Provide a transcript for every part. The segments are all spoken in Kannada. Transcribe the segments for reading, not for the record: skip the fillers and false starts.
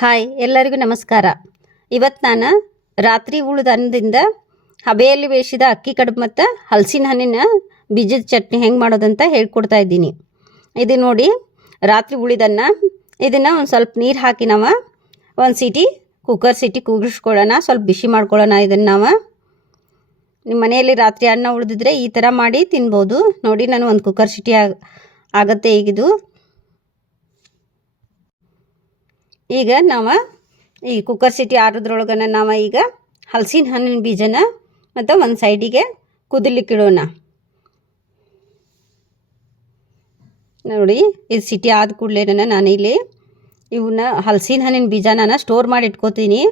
ಹಾಯ್ ಎಲ್ಲರಿಗೂ ನಮಸ್ಕಾರ. ಇವತ್ತು ನಾನು ರಾತ್ರಿ ಉಳಿದ ಅನ್ನದಿಂದ ಹಬೆಯಲ್ಲಿ ಬೇಯಿಸಿದ ಅಕ್ಕಿ ಕಡುಬು ಮತ್ತು ಹಲಸಿನ ಹಣ್ಣಿನ ಬೀಜದ ಚಟ್ನಿ ಹೆಂಗೆ ಮಾಡೋದಂತ ಹೇಳ್ಕೊಡ್ತಾ ಇದ್ದೀನಿ. ಇದು ನೋಡಿ, ರಾತ್ರಿ ಉಳಿದನ್ನ ಇದನ್ನು ಒಂದು ಸ್ವಲ್ಪ ನೀರು ಹಾಕಿ ನಾವು ಒಂದು ಕುಕ್ಕರ್ ಸೀಟಿ ಕೂಗಿಸ್ಕೊಳ್ಳೋಣ. ಸ್ವಲ್ಪ ಬಿಸಿ ಮಾಡ್ಕೊಳ್ಳೋಣ. ಇದನ್ನು ನಾವು ನಿಮ್ಮ ಮನೆಯಲ್ಲಿ ರಾತ್ರಿ ಅನ್ನ ಉಳಿದಿದ್ರೆ ಈ ಥರ ಮಾಡಿ ತಿನ್ಬೋದು. ನೋಡಿ, ನಾನು ಒಂದು ಕುಕ್ಕರ್ ಸೀಟಿ ಆಗುತ್ತೆ ಈಗಿದು. ಈಗ ನಾವು ಈ ಕುಕ್ಕರ್ ಸೀಟಿ ಆರೋದ್ರೊಳಗನ ನಾವು ಈಗ ಹಲಸಿನ ಹಣ್ಣಿನ ಬೀಜನ ಮತ್ತು ಒಂದು ಸೈಡಿಗೆ ಕುದಿಲಿಕ್ಕಿಡೋಣ. ನೋಡಿ, ಇದು ಸಿಟಿ ಆದ ಕೂಡಲೇ ನಾನು ಇಲ್ಲಿ ಇವನ್ನ ಹಲಸಿನ ಹಣ್ಣಿನ ಬೀಜ ನಾನು ಸ್ಟೋರ್ ಮಾಡಿ ಇಟ್ಕೋತೀನಿ.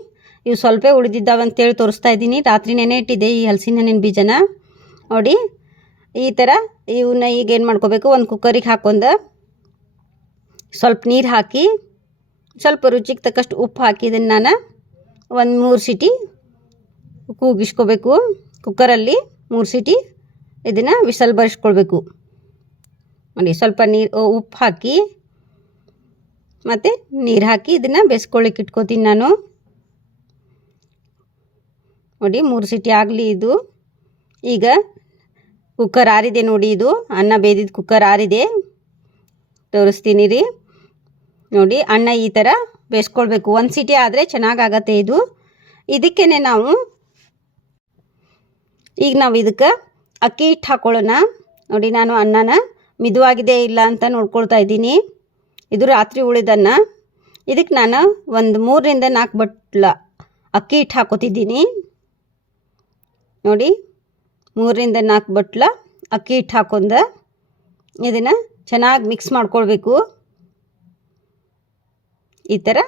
ಇವು ಸ್ವಲ್ಪ ಉಳಿದಿದ್ದಾವೆ ಅಂತೇಳಿ ತೋರಿಸ್ತಾ ಇದ್ದೀನಿ. ರಾತ್ರಿ ನೆನೆ ಇಟ್ಟಿದ್ದೆ ಈ ಹಲಸಿನ ಹಣ್ಣಿನ ಬೀಜನ. ನೋಡಿ, ಈ ಥರ ಇವನ್ನ ಈಗ ಏನು ಮಾಡ್ಕೋಬೇಕು, ಒಂದು ಕುಕ್ಕರಿಗೆ ಹಾಕೊಂಡು ಸ್ವಲ್ಪ ನೀರು ಹಾಕಿ ಸ್ವಲ್ಪ ರುಚಿಗೆ ತಕ್ಕಷ್ಟು ಉಪ್ಪು ಹಾಕಿ ಇದನ್ನು ನಾನು ಒಂದು 3 ಸೀಟಿ ಕೂಗಿಸ್ಕೋಬೇಕು. ಕುಕ್ಕರಲ್ಲಿ 3 ಸೀಟಿ ಇದನ್ನು ವಿಸಲ್ ಬರಿಸ್ಕೊಳ್ಬೇಕು. ನೋಡಿ, ಸ್ವಲ್ಪ ಉಪ್ಪು ಹಾಕಿ ಮತ್ತು ನೀರು ಹಾಕಿ ಇದನ್ನು ಬೇಯಿಸ್ಕೊಳ್ಳಿಕ್ಕೆ ಇಟ್ಕೋತೀನಿ ನಾನು. ನೋಡಿ, 3 ಸೀಟಿ ಆಗಲಿ ಇದು. ಈಗ ಕುಕ್ಕರ್ ಆರಿದೆ ನೋಡಿ, ಇದು ಅನ್ನ ಬೇಯ್ದಿದ್ದು ಕುಕ್ಕರ್ ಆರಿದೆ. ತೋರಿಸ್ತೀನಿ ರೀ. ನೋಡಿ, ಅನ್ನ ಈ ಥರ ಬೇಯಿಸ್ಕೊಳ್ಬೇಕು. 1 ಸೀಟಿ ಆದರೆ ಚೆನ್ನಾಗಾಗತ್ತೆ ಇದು. ಇದಕ್ಕೇ ನಾವು ಇದಕ್ಕೆ ಅಕ್ಕಿ ಹಿಟ್ಟು ಹಾಕ್ಕೊಳ್ಳೋಣ. ನೋಡಿ, ನಾನು ಅನ್ನನ ಮಿದುವಾಗಿದೆ ಇಲ್ಲ ಅಂತ ನೋಡ್ಕೊಳ್ತಾ ಇದ್ದೀನಿ. ಇದು ರಾತ್ರಿ ಉಳಿದನ್ನ. ಇದಕ್ಕೆ ನಾನು ಒಂದು 3 ರಿಂದ 4 ಬಟ್ಲ ಅಕ್ಕಿ ಹಿಟ್ಟು ಹಾಕೋತಿದ್ದೀನಿ. ನೋಡಿ, 3 ರಿಂದ 4 ಬಟ್ಲ ಅಕ್ಕಿ ಹಿಟ್ಟು ಹಾಕೊಂಡು ಇದನ್ನು ಚೆನ್ನಾಗಿ ಮಿಕ್ಸ್ ಮಾಡ್ಕೊಳ್ಬೇಕು. ಈ ಥರ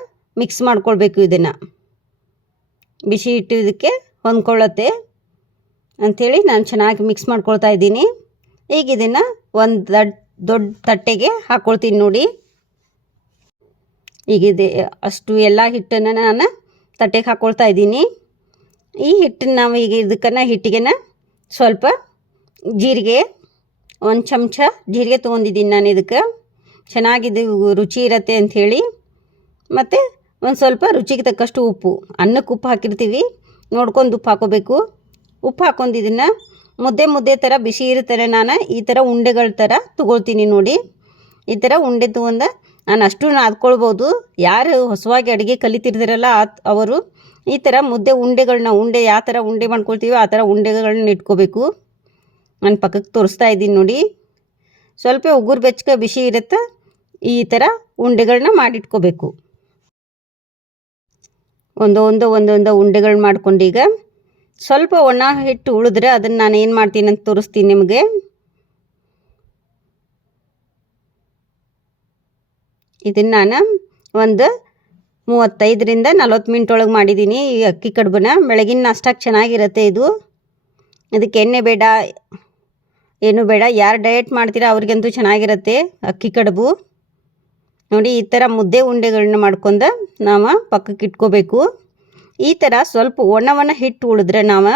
ಮಿಕ್ಸ್ ಮಾಡ್ಕೊಳ್ಬೇಕು. ಇದನ್ನು ಬಿಸಿ ಹಿಟ್ಟು ಇದಕ್ಕೆ ಹೊಂದ್ಕೊಳ್ಳುತ್ತೆ ಅಂಥೇಳಿ ನಾನು ಚೆನ್ನಾಗಿ ಮಿಕ್ಸ್ ಮಾಡ್ಕೊಳ್ತಾ ಇದ್ದೀನಿ. ಈಗ ಇದನ್ನು ಒಂದು ದೊಡ್ಡ ತಟ್ಟೆಗೆ ಹಾಕ್ಕೊಳ್ತೀನಿ. ನೋಡಿ, ಈಗಿದೆ ಅಷ್ಟು ಎಲ್ಲ ಹಿಟ್ಟನ್ನು ನಾನು ತಟ್ಟೆಗೆ ಹಾಕ್ಕೊಳ್ತಾ ಇದ್ದೀನಿ. ಈ ಹಿಟ್ಟನ್ನು ನಾವು ಈಗ ಹಿಟ್ಟಿಗೆ ಸ್ವಲ್ಪ ಜೀರಿಗೆ, 1 ಚಮಚ ಜೀರಿಗೆ ತೊಗೊಂಡಿದ್ದೀನಿ ನಾನು. ಇದಕ್ಕೆ ಚೆನ್ನಾಗಿದ್ದು ರುಚಿ ಇರುತ್ತೆ ಅಂಥೇಳಿ. ಮತ್ತು ಒಂದು ಸ್ವಲ್ಪ ರುಚಿಗೆ ತಕ್ಕಷ್ಟು ಉಪ್ಪು. ಅನ್ನಕ್ಕೆ ಉಪ್ಪು ಹಾಕಿರ್ತೀವಿ, ನೋಡ್ಕೊಂಡು ಉಪ್ಪು ಹಾಕೋಬೇಕು. ಉಪ್ಪು ಹಾಕೊಂಡು ಇದನ್ನು ಮುದ್ದೆ ಥರ ಬಿಸಿ ಇರ್ತಾರೆ. ನಾನು ಈ ಥರ ಉಂಡೆಗಳ ಥರ ತೊಗೊಳ್ತೀನಿ. ನೋಡಿ, ಈ ಥರ ಉಂಡೆ ತೊಗೊಂಡು ನಾನು ಅಷ್ಟು ನಾದ್ಕೊಳ್ಬೋದು. ಯಾರು ಹೊಸವಾಗಿ ಅಡುಗೆ ಕಲಿತಿರ್ತಾರಲ್ಲ ಅವರು ಈ ಥರ ಉಂಡೆ ಯಾವ ಥರ ಉಂಡೆ ಮಾಡ್ಕೊಳ್ತೀವಿ ಆ ಥರ ಉಂಡೆಗಳನ್ನ ಇಟ್ಕೋಬೇಕು. ನಾನು ಪಕ್ಕಕ್ಕೆ ತೋರಿಸ್ತಾ ಇದ್ದೀನಿ ನೋಡಿ. ಸ್ವಲ್ಪ ಉಗುರು ಬೆಚ್ಚಗೆ ಬಿಸಿ ಇರುತ್ತೆ. ಈ ಥರ ಉಂಡೆಗಳನ್ನ ಮಾಡಿಟ್ಕೋಬೇಕು. ಒಂದೊಂದು ಉಂಡೆಗಳು ಮಾಡ್ಕೊಂಡು ಈಗ ಸ್ವಲ್ಪ ಒಣ ಹಿಟ್ಟು ಉಳಿದ್ರೆ ಅದನ್ನು ನಾನು ಏನು ಮಾಡ್ತೀನಿ ಅಂತ ತೋರಿಸ್ತೀನಿ ನಿಮಗೆ. ಇದನ್ನು ನಾನು ಒಂದು 35 ರಿಂದ 40 ಮಿನಿಟ್ ಒಳಗೆ ಮಾಡಿದ್ದೀನಿ. ಈ ಅಕ್ಕಿ ಕಡುಬನ್ನ ಬೆಳಗಿನ ನಾಷ್ಟಕ್ಕೆ ಚೆನ್ನಾಗಿರುತ್ತೆ ಇದು. ಇದಕ್ಕೆ ಎಣ್ಣೆ ಬೇಡ, ಏನು ಬೇಡ. ಯಾರು ಡಯಟ್ ಮಾಡ್ತೀರಾ ಅವ್ರಿಗಂತೂ ಚೆನ್ನಾಗಿರುತ್ತೆ ಅಕ್ಕಿ ಕಡುಬು. ನೋಡಿ, ಈ ಥರ ಉಂಡೆಗಳನ್ನ ಮಾಡ್ಕೊಂಡು ನಾವು ಪಕ್ಕಕ್ಕೆ ಇಟ್ಕೋಬೇಕು. ಈ ಥರ ಸ್ವಲ್ಪ ಒಣ ಹಿಟ್ಟು ಉಳಿದ್ರೆ ನಾವು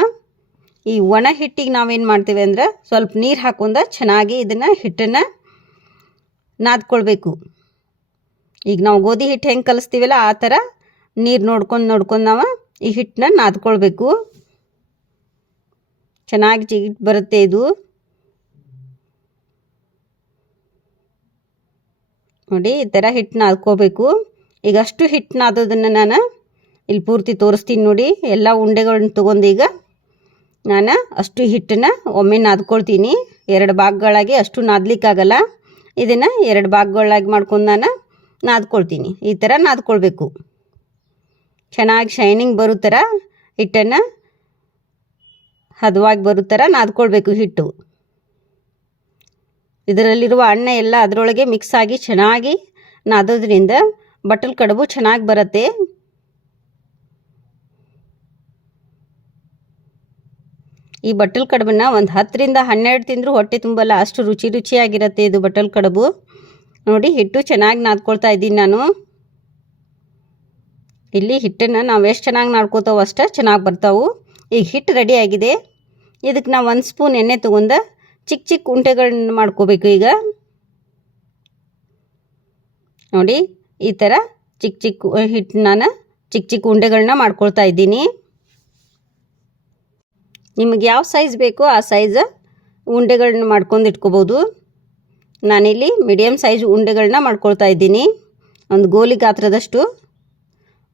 ಈ ಒಣ ಹಿಟ್ಟಿಗೆ ನಾವೇನು ಮಾಡ್ತೀವಿ ಅಂದರೆ ಸ್ವಲ್ಪ ನೀರು ಹಾಕೊಂಡು ಚೆನ್ನಾಗಿ ಇದನ್ನು ಹಿಟ್ಟನ್ನು ನಾದ್ಕೊಳ್ಬೇಕು. ಈಗ ನಾವು ಗೋಧಿ ಹಿಟ್ಟು ಹೆಂಗೆ ಕಲಿಸ್ತೀವಲ್ಲ ಆ ಥರ ನೀರು ನೋಡ್ಕೊಂಡು ನಾವು ಈ ಹಿಟ್ಟನ್ನ ನಾದ್ಕೊಳ್ಬೇಕು. ಚೆನ್ನಾಗಿ ಜಿಗಿಟ್ ಬರುತ್ತೆ ಇದು. ನೋಡಿ, ಈ ಥರ ಹಿಟ್ಟು ನಾದ್ಕೋಬೇಕು. ಈಗ ಅಷ್ಟು ಹಿಟ್ಟು ನಾದೋದನ್ನು ನಾನು ಇಲ್ಲಿ ಪೂರ್ತಿ ತೋರಿಸ್ತೀನಿ ನೋಡಿ. ಎಲ್ಲ ಉಂಡೆಗಳನ್ನ ತೊಗೊಂಡು ಈಗ ನಾನು ಅಷ್ಟು ಹಿಟ್ಟನ್ನು ಒಮ್ಮೆ ನಾದ್ಕೊಳ್ತೀನಿ. 2 ಭಾಗಗಳಾಗಿ, ಅಷ್ಟು ನಾದಲಿಕ್ಕಾಗಲ್ಲ. ಇದನ್ನು 2 ಭಾಗಗಳಾಗಿ ಮಾಡ್ಕೊಂಡು ನಾನು ನಾದ್ಕೊಳ್ತೀನಿ. ಈ ಥರ ನಾದ್ಕೊಳ್ಬೇಕು. ಚೆನ್ನಾಗಿ ಶೈನಿಂಗ್ ಬರೋ ಥರ ಹಿಟ್ಟನ್ನು ಹದವಾಗಿ ಬರೋ ಥರ ನಾದ್ಕೊಳ್ಬೇಕು ಹಿಟ್ಟು. ಇದರಲ್ಲಿರುವ ಅನ್ನ ಎಲ್ಲ ಅದರೊಳಗೆ ಮಿಕ್ಸ್ ಆಗಿ ಚೆನ್ನಾಗಿ ನಾದೋದ್ರಿಂದ ಬಟ್ಟಲು ಕಡುಬು ಚೆನ್ನಾಗಿ ಬರುತ್ತೆ. ಈ ಬಟ್ಟಲು ಕಡುಬನ್ನ ಒಂದು 10 ರಿಂದ 12 ತಿಂದರೂ ಹೊಟ್ಟೆ ತುಂಬಲ್ಲ, ಅಷ್ಟು ರುಚಿಯಾಗಿರುತ್ತೆ ಇದು ಬಟ್ಟಲು ಕಡುಬು. ನೋಡಿ, ಹಿಟ್ಟು ಚೆನ್ನಾಗಿ ನಾದ್ಕೊಳ್ತಾ ಇದ್ದೀನಿ ನಾನು. ಇಲ್ಲಿ ಹಿಟ್ಟನ್ನು ನಾವು ಎಷ್ಟು ಚೆನ್ನಾಗಿ ನಾದ್ಕೋತಾವೋ ಅಷ್ಟು ಚೆನ್ನಾಗಿ ಬರ್ತಾವೆ. ಈಗ ಹಿಟ್ಟು ರೆಡಿ ಆಗಿದೆ. ಇದಕ್ಕೆ ನಾವು 1 ಸ್ಪೂನ್ ಎಣ್ಣೆ ತೊಗೊಂಡು ಚಿಕ್ಕ ಉಂಡೆಗಳನ್ನ ಮಾಡ್ಕೋಬೇಕು. ಈಗ ನೋಡಿ, ಈ ಥರ ಚಿಕ್ಕ ಚಿಕ್ಕ ಹಿಟ್ಟು ನಾನು ಚಿಕ್ಕ ಚಿಕ್ಕ ಉಂಡೆಗಳನ್ನ ಮಾಡ್ಕೊಳ್ತಾ ಇದ್ದೀನಿ. ನಿಮಗೆ ಯಾವ ಸೈಜ್ ಬೇಕೋ ಆ ಸೈಜ್ ಉಂಡೆಗಳನ್ನ ಮಾಡ್ಕೊಂಡು ಇಟ್ಕೋಬೋದು. ನಾನಿಲ್ಲಿ ಮೀಡಿಯಮ್ ಸೈಜ್ ಉಂಡೆಗಳನ್ನ ಮಾಡ್ಕೊಳ್ತಾ ಇದ್ದೀನಿ. ಒಂದು ಗೋಲಿ ಗಾತ್ರದಷ್ಟು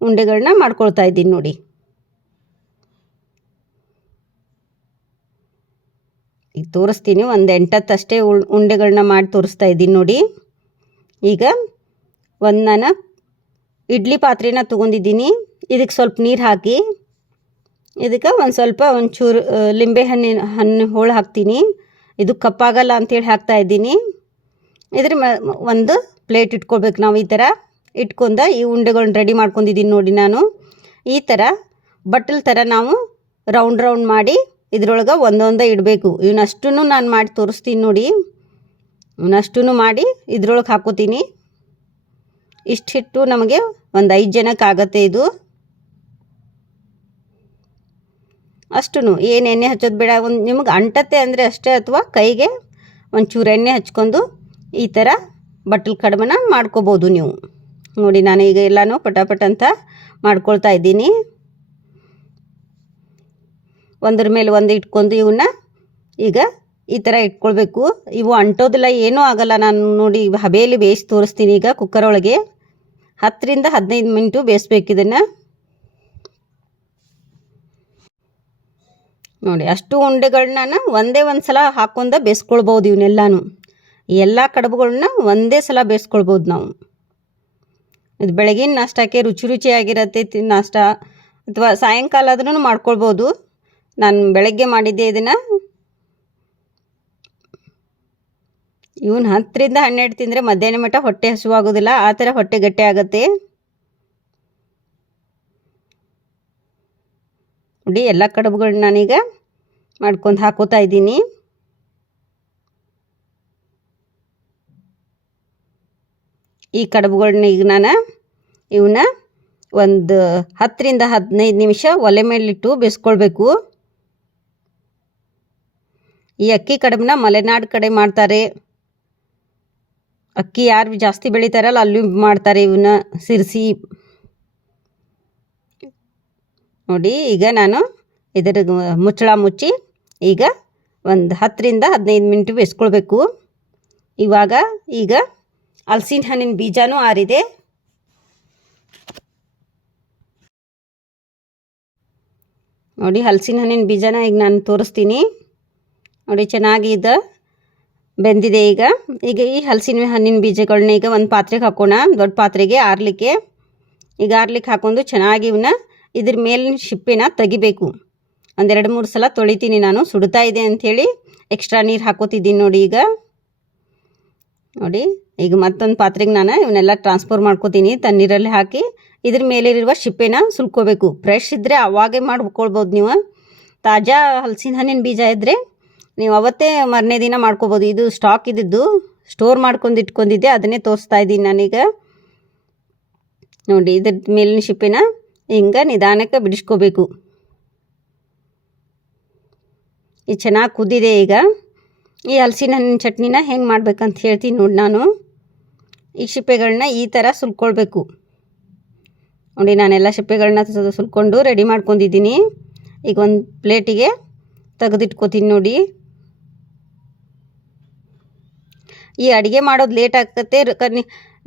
ಉಂಡೆಗಳನ್ನ ಮಾಡ್ಕೊಳ್ತಾ ಇದ್ದೀನಿ ನೋಡಿ. ಈಗ ತೋರಿಸ್ತೀನಿ, ಒಂದು 8 ಅಷ್ಟೇ ಉಂಡೆಗಳನ್ನ ಮಾಡಿ ತೋರಿಸ್ತಾ ಇದ್ದೀನಿ ನೋಡಿ. ಈಗ ಒಂದು ನಾನು ಇಡ್ಲಿ ಪಾತ್ರೆನ ತೊಗೊಂಡಿದ್ದೀನಿ. ಇದಕ್ಕೆ ಸ್ವಲ್ಪ ನೀರು ಹಾಕಿ ಇದಕ್ಕೆ ಒಂಚೂರು ಲಿಂಬೆ ಹಣ್ಣು ಹೋಳು ಹಾಕ್ತೀನಿ. ಇದು ಕಪ್ಪಾಗಲ್ಲ ಅಂಥೇಳಿ ಹಾಕ್ತಾಯಿದ್ದೀನಿ. ಇದ್ರ ಒಂದು ಪ್ಲೇಟ್ ಇಟ್ಕೊಳ್ಬೇಕು ನಾವು. ಈ ಥರ ಇಟ್ಕೊಂಡು ಈ ಉಂಡೆಗಳನ್ನ ರೆಡಿ ಮಾಡ್ಕೊಂಡಿದ್ದೀನಿ ನೋಡಿ. ನಾನು ಈ ಥರ ಬಟ್ಟಲ್ ಥರ ನಾವು ರೌಂಡ್ ಮಾಡಿ ಇದ್ರೊಳಗೆ ಒಂದೊಂದೇ ಇಡಬೇಕು. ಇವನ್ನಷ್ಟೂ ನಾನು ಮಾಡಿ ತೋರಿಸ್ತೀನಿ ನೋಡಿ. ಇವನ್ನಷ್ಟೂ ಮಾಡಿ ಇದ್ರೊಳಗೆ ಹಾಕೋತೀನಿ. ಇಷ್ಟು ಹಿಟ್ಟು ನಮಗೆ ಒಂದು 5 ಜನಕ್ಕೆ ಆಗುತ್ತೆ. ಇದು ಅಷ್ಟೂ ಏನು ಎಣ್ಣೆ ಹಚ್ಚೋದು ಬೇಡ. ಒಂದು ನಿಮಗೆ ಅಂಟತ್ತೆ ಅಂದರೆ ಅಷ್ಟೇ, ಅಥವಾ ಕೈಗೆ ಒಂಚೂರು ಎಣ್ಣೆ ಹಚ್ಕೊಂಡು ಈ ಥರ ಬಟ್ಟಲು ಕಡುಬನ್ನ ಮಾಡ್ಕೋಬೋದು ನೀವು ನೋಡಿ. ನಾನು ಈಗ ಎಲ್ಲನೂ ಪಟಾಪಟ್ ಅಂತ ಮಾಡ್ಕೊಳ್ತಾ ಇದ್ದೀನಿ. ಒಂದ್ರ ಮೇಲೆ ಒಂದು ಇಟ್ಕೊಂಡು ಇವನ್ನ ಈಗ ಈ ಥರ ಇಟ್ಕೊಳ್ಬೇಕು. ಇವು ಅಂಟೋದಿಲ್ಲ, ಏನೂ ಆಗಲ್ಲ. ನಾನು ನೋಡಿ ಹಬೆಯಲ್ಲಿ ಬೇಯಿಸಿ ತೋರಿಸ್ತೀನಿ. ಈಗ ಕುಕ್ಕರ್ ಒಳಗೆ 10 ರಿಂದ 15 ಮಿನಿಟು ಬೇಯಿಸ್ಬೇಕು ಇದನ್ನು ನೋಡಿ. ಅಷ್ಟು ಉಂಡೆಗಳನ್ನ ಒಂದೇ ಒಂದು ಸಲ ಹಾಕ್ಕೊಂಡು ಬೇಯಿಸ್ಕೊಳ್ಬೋದು. ಇವನ್ನೆಲ್ಲನೂ ಎಲ್ಲ ಕಡುಬುಗಳನ್ನ ಒಂದೇ ಸಲ ಬೇಯಿಸ್ಕೊಳ್ಬೋದು ನಾವು. ಇದು ಬೆಳಗಿನ ನಾಷ್ಟಕ್ಕೆ ರುಚಿಯಾಗಿರತ್ತೆ ನಾಷ್ಟ, ಅಥವಾ ಸಾಯಂಕಾಲ ಆದ್ರೂ ಮಾಡ್ಕೊಳ್ಬೋದು. ನಾನು ಬೆಳಗ್ಗೆ ಮಾಡಿದ್ದೆ ಇದನ್ನು. ಇವನು 10 ರಿಂದ 12 ತಿಂದರೆ ಮಧ್ಯಾಹ್ನ ಮಟ್ಟ ಹೊಟ್ಟೆ ಹಸುವಾಗೋದಿಲ್ಲ. ಆ ಥರ ಹೊಟ್ಟೆ ಗಟ್ಟಿ ಆಗುತ್ತೆ ನೋಡಿ. ಎಲ್ಲ ಕಡುಬುಗಳನ್ನ ನಾನೀಗ ಮಾಡ್ಕೊಂಡು ಹಾಕೋತಾ ಇದ್ದೀನಿ. ಈ ಕಡುಬುಗಳನ್ನ ಈಗ ನಾನು ಇವನ್ನ ಒಂದು 10 ರಿಂದ 15 ನಿಮಿಷ ಒಲೆ ಮೇಲಿಟ್ಟು ಬೇಯಿಸ್ಕೊಳ್ಬೇಕು. ಈ ಅಕ್ಕಿ ಕಡುಬನ್ನ ಮಲೆನಾಡು ಕಡೆ ಮಾಡ್ತಾರೆ. ಅಕ್ಕಿ ಯಾರು ಜಾಸ್ತಿ ಬೆಳೀತಾರಲ್ಲ ಅಲ್ಲಿ ಮಾಡ್ತಾರೆ ಇವನ್ನ ಸಿರ್ಸಿ ನೋಡಿ. ಈಗ ನಾನು ಇದರ ಮುಚ್ಚಳ ಮುಚ್ಚಿ ಈಗ ಒಂದು 10 ರಿಂದ 15 ಮಿನಿಟ್ ಬೇಯಿಸ್ಕೊಳ್ಬೇಕು. ಈಗ ಹಲಸಿನ ಹಣ್ಣಿನ ಬೀಜನೂ ಆರಿದೆ ನೋಡಿ. ಹಲಸಿನ ಹಣ್ಣಿನ ಬೀಜನ ಈಗ ನಾನು ತೋರಿಸ್ತೀನಿ ನೋಡಿ. ಚೆನ್ನಾಗಿ ಇದು ಬೆಂದಿದೆ. ಈಗ ಈ ಹಲಸಿನ ಹಣ್ಣಿನ ಬೀಜಗಳನ್ನ ಈಗ ಒಂದು ಪಾತ್ರೆಗೆ ಹಾಕೋಣ, ದೊಡ್ಡ ಪಾತ್ರೆಗೆ ಆರ್ಲಿಕ್ಕೆ. ಈಗ ಆರ್ಲಿಕ್ಕೆ ಹಾಕೊಂಡು ಚೆನ್ನಾಗಿ ಇವನ್ನ ಇದ್ರ ಮೇಲಿನ ಶಿಪ್ಪೆನ ತೆಗಿಬೇಕು. ಒಂದು 2-3 ಸಲ ತೊಳಿತೀನಿ ನಾನು. ಸುಡ್ತಾ ಇದೆ ಅಂಥೇಳಿ ಎಕ್ಸ್ಟ್ರಾ ನೀರು ಹಾಕೋತಿದ್ದೀನಿ ನೋಡಿ. ಈಗ ಮತ್ತೊಂದು ಪಾತ್ರೆಗೆ ನಾನು ಇವನ್ನೆಲ್ಲ ಟ್ರಾನ್ಸ್ಫರ್ ಮಾಡ್ಕೋತೀನಿ. ತಣ್ಣೀರಲ್ಲಿ ಹಾಕಿ ಇದ್ರ ಮೇಲಿರುವ ಶಿಪ್ಪೆನ ಸುಲ್ಕೋಬೇಕು. ಫ್ರೆಶ್ ಇದ್ದರೆ ಅವಾಗೇ ಮಾಡ್ಕೊಳ್ಬೋದು ನೀವು. ತಾಜಾ ಹಲಸಿನ ಹಣ್ಣಿನ ಬೀಜ ಇದ್ದರೆ ನೀವು ಅವತ್ತೇ ಮರನೇ ದಿನ ಮಾಡ್ಕೋಬೋದು. ಇದು ಸ್ಟಾಕ್ ಇದ್ದಿದ್ದು ಸ್ಟೋರ್ ಮಾಡ್ಕೊಂಡು ಇಟ್ಕೊಂಡಿದ್ದೆ, ಅದನ್ನೇ ತೋರಿಸ್ತಾ ಇದ್ದೀನಿ ನಾನೀಗ ನೋಡಿ. ಇದ್ರ ಮೇಲಿನ ಶಿಪ್ಪೆನ ಹಿಂಗೆ ನಿಧಾನಕ್ಕೆ ಬಿಡಿಸ್ಕೋಬೇಕು. ಇದು ಚೆನ್ನಾಗಿ ಕುದ್ದಿದೆ. ಈಗ ಈ ಹಲಸಿನ ಹಣ್ಣಿನ ಚಟ್ನಿನ ಹೆಂಗೆ ಮಾಡ್ಬೇಕಂತ ಹೇಳ್ತೀನಿ ನೋಡಿ. ನಾನು ಈ ಶಿಪ್ಪೆಗಳನ್ನ ಈ ಥರ ಸುಲ್ಕೊಳ್ಬೇಕು ನೋಡಿ. ನಾನೆಲ್ಲ ಶಿಪ್ಪೆಗಳನ್ನ ಸುಲ್ಕೊಂಡು ರೆಡಿ ಮಾಡ್ಕೊಂಡಿದ್ದೀನಿ. ಈಗ ಒಂದು ಪ್ಲೇಟಿಗೆ ತೆಗೆದಿಟ್ಕೋತೀನಿ ನೋಡಿ. ಈ ಅಡುಗೆ ಮಾಡೋದು ಲೇಟ್ ಆಗ್ತತೆ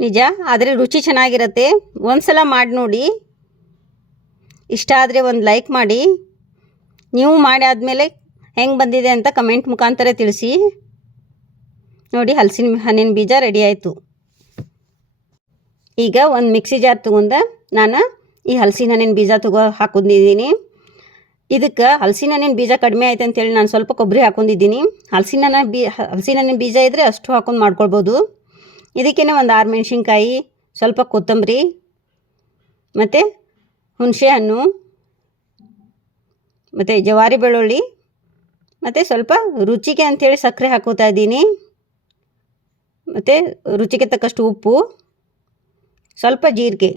ನಿಜ, ಆದರೆ ರುಚಿ ಚೆನ್ನಾಗಿರುತ್ತೆ. ಒಂದು ಸಲ ಮಾಡಿ ನೋಡಿ. ಇಷ್ಟ ಆದರೆ ಒಂದು ಲೈಕ್ ಮಾಡಿ. ನೀವು ಮಾಡಿ ಆದಮೇಲೆ ಹೆಂಗೆ ಬಂದಿದೆ ಅಂತ ಕಮೆಂಟ್ ಮುಖಾಂತರ ತಿಳಿಸಿ ನೋಡಿ. ಹಲಸಿನ ಹಣ್ಣಿನ ಬೀಜ ರೆಡಿ ಆಯಿತು. ಈಗ ಒಂದು ಮಿಕ್ಸಿ ಜಾರ್ ತೊಗೊಂಡು ನಾನು ಈ ಹಲಸಿನ ಹಣ್ಣಿನ ಬೀಜ ಹಾಕೊಂಡಿದ್ದೀನಿ. ಇದಕ್ಕೆ ಹಲಸಿನ ಹಣ್ಣಿನ ಬೀಜ ಕಡಿಮೆ ಆಯ್ತು ಅಂತೇಳಿ ನಾನು ಸ್ವಲ್ಪ ಕೊಬ್ಬರಿ ಹಾಕೊಂಡಿದ್ದೀನಿ. ಹಲಸಿನ ಹಣ್ಣಿನ ಬೀಜ ಇದ್ದರೆ ಅಷ್ಟು ಹಾಕೊಂಡು ಮಾಡ್ಕೊಳ್ಬೋದು. ಇದಕ್ಕೇನೆ ಒಂದು 6 ಮೆಣಸಿನ್ಕಾಯಿ, ಸ್ವಲ್ಪ ಕೊತ್ತಂಬರಿ, ಮತ್ತು ಹುಣಸೆ ಹಣ್ಣು, ಮತ್ತು ಜವಾರಿ ಬೆಳ್ಳುಳ್ಳಿ, ಮತ್ತು ಸ್ವಲ್ಪ ರುಚಿಗೆ ಅಂಥೇಳಿ ಸಕ್ಕರೆ ಹಾಕೋತಾ ಇದ್ದೀನಿ. ಮತ್ತು ರುಚಿಗೆ ತಕ್ಕಷ್ಟು ಉಪ್ಪು, ಸ್ವಲ್ಪ ಜೀರಿಗೆ,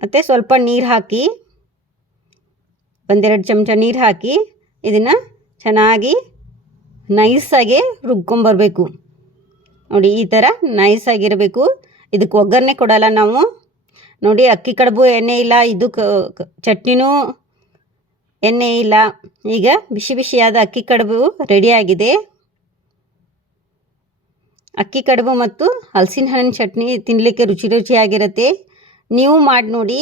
ಮತ್ತು ಸ್ವಲ್ಪ ನೀರು ಹಾಕಿ, 1-2 ಚಮಚ ನೀರು ಹಾಕಿ ಇದನ್ನು ಚೆನ್ನಾಗಿ ನೈಸಾಗಿ ರುಬ್ಕೊಂಬರ್ಬೇಕು ನೋಡಿ. ಈ ಥರ ನೈಸಾಗಿರಬೇಕು. ಇದಕ್ಕೆ ಒಗ್ಗರಣೆ ಕೊಡಲ್ಲ ನಾವು. ನೋಡಿ ಅಕ್ಕಿ ಕಡುಬು ಎಣ್ಣೆ ಇಲ್ಲ, ಇದು ಚಟ್ನಿನೂ ಎಣ್ಣೆ ಇಲ್ಲ. ಈಗ ಬಿಸಿ ಬಿಸಿಯಾದ ಅಕ್ಕಿ ಕಡುಬು ರೆಡಿಯಾಗಿದೆ. ಅಕ್ಕಿ ಕಡುಬು ಮತ್ತು ಹಲಸಿನ ಹಣ್ಣಿನ ಚಟ್ನಿ ತಿನ್ನಲಿಕ್ಕೆ ರುಚಿ ರುಚಿಯಾಗಿರುತ್ತೆ. ನೀವು ಮಾಡಿ ನೋಡಿ,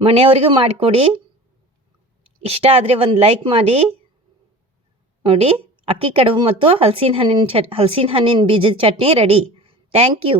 ಮನೆಯವರಿಗೂ ಮಾಡಿಕೊಡಿ. ಇಷ್ಟ ಆದರೆ ಒಂದು ಲೈಕ್ ಮಾಡಿ. ನೋಡಿ, ಅಕ್ಕಿ ಕಡುಬು ಮತ್ತು ಹಲಸಿನ ಹಣ್ಣಿನ ಬೀಜದ ಚಟ್ನಿ ರೆಡಿ. Thank you.